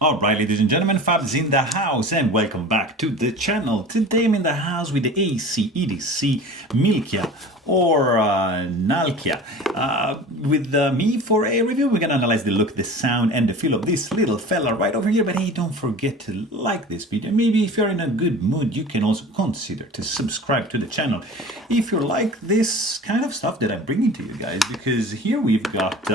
Alright, ladies and gentlemen, Fabs in the house, and welcome back to the channel. Today I'm in the house with the ACEdc Milkia or Nalkia. With me for a review, we're gonna analyze the look, the sound, and the feel of this little fella right over here. But hey, don't forget to like this video. Maybe if you're in a good mood, you can also consider to subscribe to the channel if you like this kind of stuff that I'm bringing to you guys. Because here we've got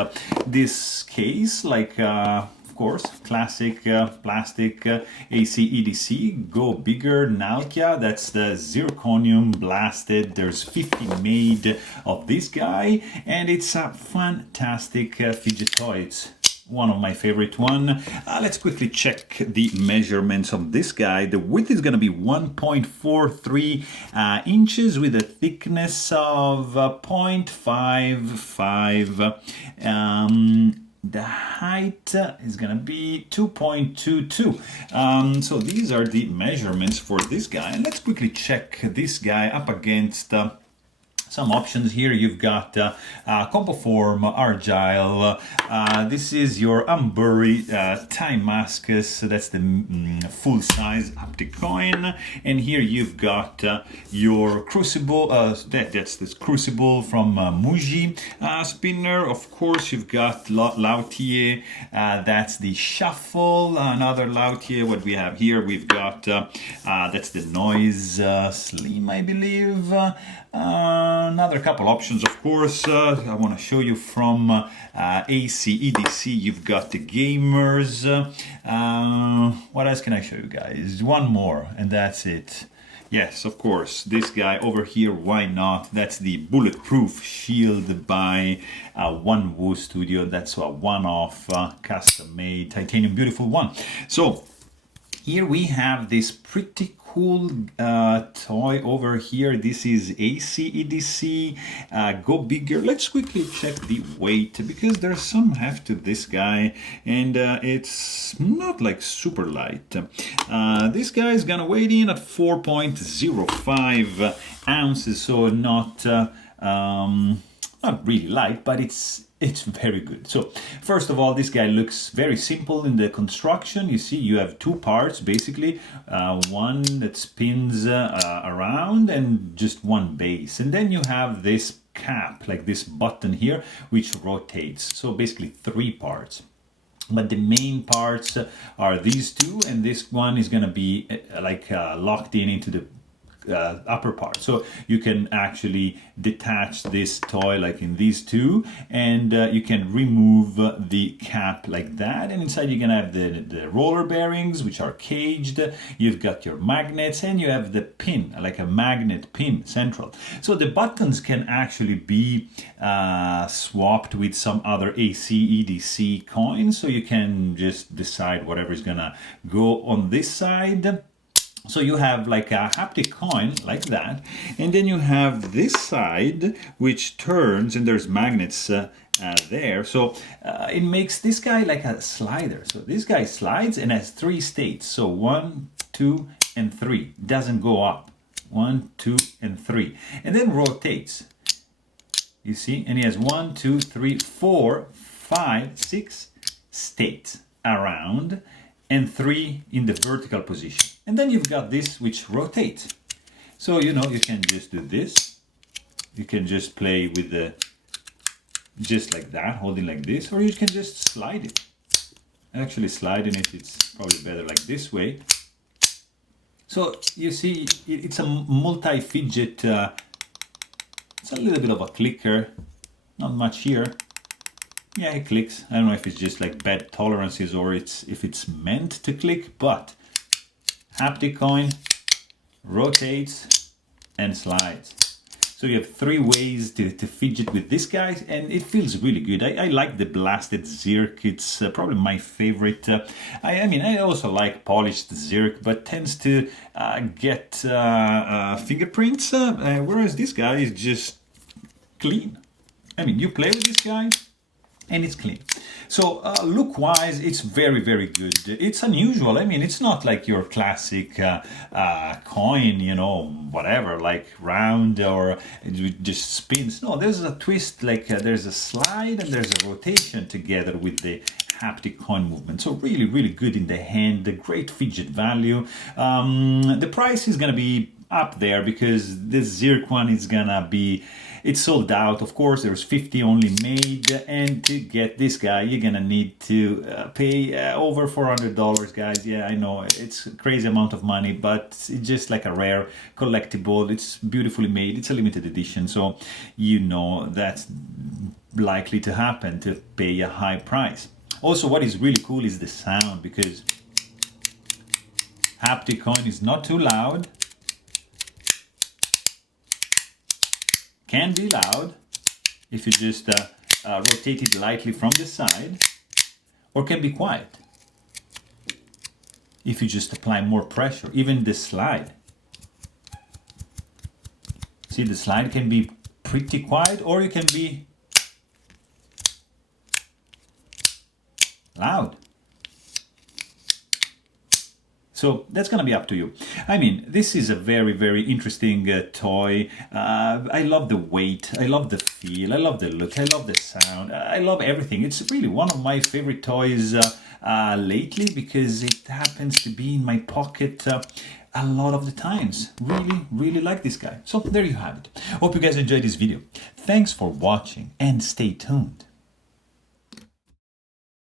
this case, like of course, classic plastic ACEdc, go bigger Nalkia. That's the zirconium blasted. There's 50 made of this guy, and it's a fantastic fidget toy. It's one of my favorite one. Let's quickly check the measurements of this guy. The width is going to be 1.43 inches with a thickness of 0.55. The height is going to be 2.22. So these are the measurements for this guy. And let's quickly check this guy up against some options here. You've got Compoform, Argyle. This is your Ambury Timascus. That's the full-size haptic coin. And here you've got your Crucible. That's this Crucible from Muji spinner. Of course, you've got Lautier. That's the Shuffle. Another Lautier. What we have here, we've got that's the Noise Slim, I believe. Another couple options, of course. I want to show you from ACEdc. You've got the Gamers. What else can I show you guys? One more, and that's it. Yes, of course, this guy over here, why not? That's the Bulletproof Shield by One Studio. That's a one-off, custom-made, titanium, beautiful one. So here we have this pretty cool toy over here. This is ACEdc Go Bigger. Let's quickly check the weight, because there's some heft to this guy, and it's not like super light. This guy is gonna weigh in at 4.05 ounces, so not really light, but it's very good. So first of all, this guy looks very simple in the construction. You see, you have two parts basically, one that spins around and just one base, and then you have this cap, like this button here, which rotates. So basically three parts. But the main parts are these two, and this one is going to be locked into the upper part. So you can actually detach this toy like in these two, and you can remove the cap like that, and inside you're gonna have the roller bearings, which are caged. You've got your magnets, and you have the pin, like a magnet pin central. So the buttons can actually be swapped with some other ACEdc coins, so you can just decide whatever is gonna go on this side. So you have like a haptic coin like that, and then you have this side which turns, and there's magnets there. So it makes this guy like a slider. So this guy slides and has three states. So 1, 2, and 3. Doesn't go up. 1, 2, and 3. And then rotates. You see? And he has 1, 2, 3, 4, 5, 6 states around, and 3 in the vertical position. And then you've got this which rotates. So, you know, you can just do this. You can just play with the, just like that, holding like this, or you can just slide it. Actually sliding it, it's probably better like this way. So you see, it's a multi-fidget, it's a little bit of a clicker, not much here. Yeah, it clicks. I don't know if it's just like bad tolerances or if it's meant to click, but haptic coin, rotates, and slides. So you have three ways to fidget with this guy, and it feels really good. I like the blasted Zirc. It's probably my favorite. I mean, I also like polished Zirc, but tends to get fingerprints, whereas this guy is just clean. I mean, you play with this guy, and it's clean. So look-wise, it's very, very good. It's unusual. I mean, it's not like your classic coin, you know, whatever, like round or it just spins. No, there's a twist, like there's a slide and there's a rotation together with the haptic coin movement. So really, really good in the hand, the great fidget value. The price is gonna be up there because this zircon is gonna be, it's sold out. Of course, there's 50 only made, and to get this guy, you're gonna need to pay over $400, guys. Yeah, I know it's a crazy amount of money, but it's just like a rare collectible. It's beautifully made. It's a limited edition, so you know that's likely to happen, to pay a high price. Also, what is really cool is the sound, because haptic coin is not too loud. Can be loud if you just rotate it lightly from the side, or can be quiet if you just apply more pressure. Even the slide. See, the slide can be pretty quiet, or you can be loud. So that's gonna be up to you. I mean, this is a very, very interesting toy. I love the weight, I love the feel, I love the look, I love the sound, I love everything. It's really one of my favorite toys lately, because it happens to be in my pocket a lot of the times. Really, really like this guy. So there you have it. Hope you guys enjoyed this video. Thanks for watching and stay tuned.